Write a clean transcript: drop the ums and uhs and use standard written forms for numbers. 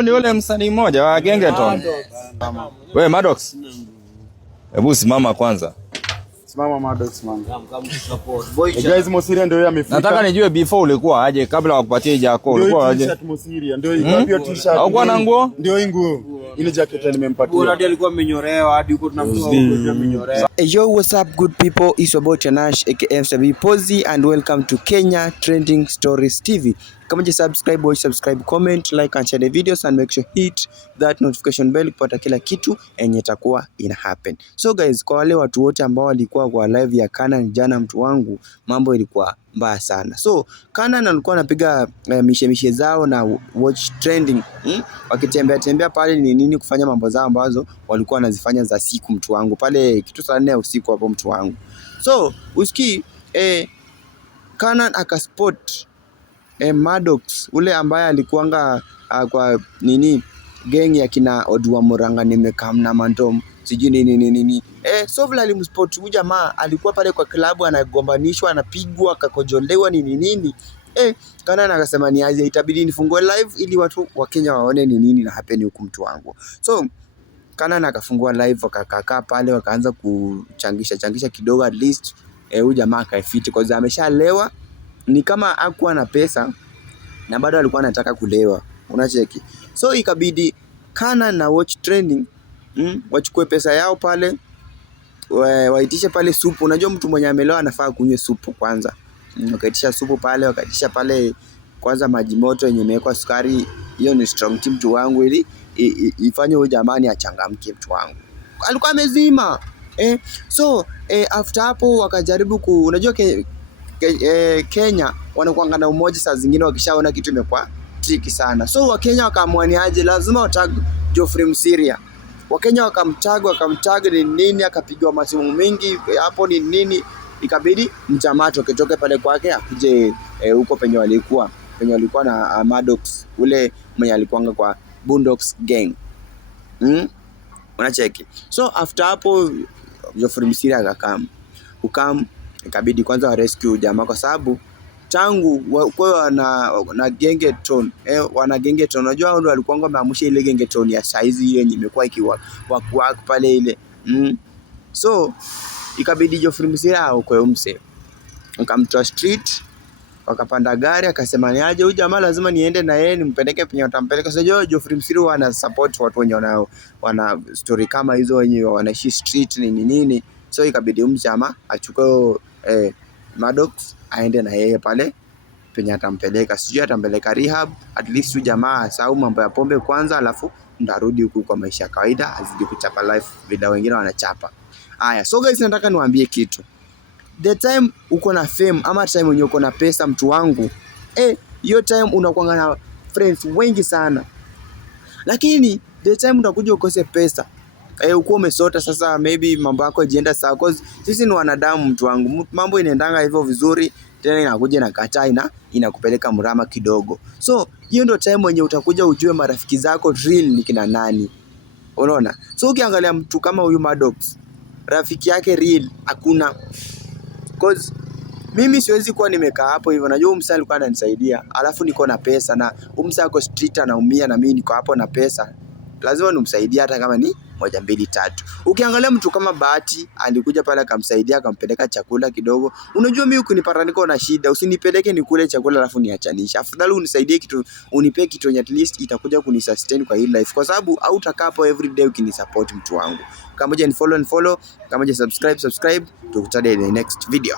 Ni yule msanii mmoja wa Gengeton. Wewe Maddox. Hebu simama kwanza. Simama Maddox man. Guys Mosiria ndio amefika. Nataka nijue before ulikuwa aje kabla wakupatie jako ulikuwa aje? T-shirt Mosiria ndio hiyo t-shirt. Au kwa na nguo? Ndio hii nguo. Ile jacket nimempatia. Bora hadi alikuwa amenyorewa hadi uko tunamtoa huko amenyorewa. Yo, what's up good people? It's your boy Tanash aka MCB Posy and welcome to Kenya Trending Stories TV. Kama je subscribe, watch, subscribe, comment, like and share the videos and make sure hit that notification bell kupata kila kitu yenye itakuwa ina happen. So guys, kwa wale watu wote ambao walikuwa kwa live ya Kanan jana, mtu wangu, mambo ilikuwa mbaya sana. So Kanan alikuwa anapiga mishemishe zao na watch trending, wakitembea pale ni nini kufanya mambo zao ambazo walikuwa wanazifanya za siku, mtu wangu, pale kitu saa 4 usiku hapo, mtu wangu. So usikii Kanan akaspot Maddox ule ambaye alikuanga kwa nini gang ya kina Odua Moranga nimekamna mandom sijui nini. So vile alimspot huyu jamaa alikuwa pale kwa klabu anagombanishwa, anapigwa, akakojolewa nini. Kanan akasema ni aje, itabidi nifungue live ili watu wa Kenya waone ni nini na happen huku, mtu wangu. So Kanan akafungua live, wakakaa pale wakaanza kuchangisha kidogo, at least huyu jamaa akaifiti kwa sababu ameshalewa. Ni kama hakuwa na pesa na bado alikuwa anataka kulewa, unacheki. So ikabidi Kanan na watch trending wachukue pesa yao pale, waitishe pale supu. Unajua mtu mwenye amelewa anafaa kunywe supu kwanza. Wakaitisha supu pale, wakaitisha pale kwanza maji moto yenye imewekwa sukari. Hiyo ni strong tea, mtu wangu, ili ifanye huyo jamani achangamke, mtu wangu. Alikuwa amezima. So after hapo wakajaribu unajua Kenya wanakuanga na umoja saa zingine wakishaona kitu imekuwa tricky sana. So Wakenya wakaamua ni aje, lazima watag Geoffrey Msiria. Wakenya wakamtag ni nini, akapigwa masimu mengi hapo ni nini, ikabidi mjamaa toke pale kwake akuje huko penye walikuwa na Maddox ule mwenye alikuanga kwa Boondocks gang. Unacheki. So after hapo Geoffrey Msiria akakam ikabidi kwanza wa rescue jamaa, kwa sababu tangu kwa na Gengeton wana Gengeton, unajua hao ndio walikuwa wameamsha ile Gengeton ya size yenye imekuwa ikiwa pale ile. So ikabidi Geoffrey Msiria kwa umse ukamtoa street, wakapanda gari, akasema ni aje huyu jamaa lazima niende na yeye nimpeleke penye watampeleka. So Geoffrey Msiria wana support watu wenye wana story kama hizo wenye wanaishi street nini. So ikabidi jamaa achukue Maddox aende na yeye pale penye atampeleka, sijui atampeleka rehab, at least jamaa asahau mambo ya pombe kwanza, alafu ndarudi huku kwa maisha ya kawaida, azidi kuchapa life vile wengine wanachapa. Haya, so guys, nataka niwaambie kitu. The time uko na fame ama time wenye uko na pesa, mtu wangu, hiyo time unakuanga na friends wengi sana. Lakini the time utakuja ukose pesa, uko umesota sasa, maybe mambo yako ijienda sawa, cause sisi ni wanadamu, mtu wangu, mambo inaendanga hivyo vizuri, tena inakuja na kataa inakupeleka mrama kidogo. So hiyo ndio time wenye utakuja ujue marafiki zako real ni kina nani, unaona. So ukiangalia mtu kama huyu Maddox, rafiki yake real hakuna, cause mimi siwezi kuwa nimekaa hapo hivyo. Najua msanii alikuwa ananisaidia, alafu niko na pesa, na msanii ako street anaumia na mimi niko hapo na pesa, lazima nimsaidie hata kama ni 1 2 3. Ukiangalia mtu kama Bahati alikuja pale akamsaidia, akampeleka chakula kidogo. Unajua mimi ukinipata niko na shida, usinipeleke nikule chakula alafu niachanisha. Afadhali unisaidie kitu, unipe kitu at least itakuja kunisustain kwa hii life, kwa sababu hautakaa hapo every day ukinisupport, mtu wangu. Kama je ni follow, kama je subscribe, tukutane in the next video.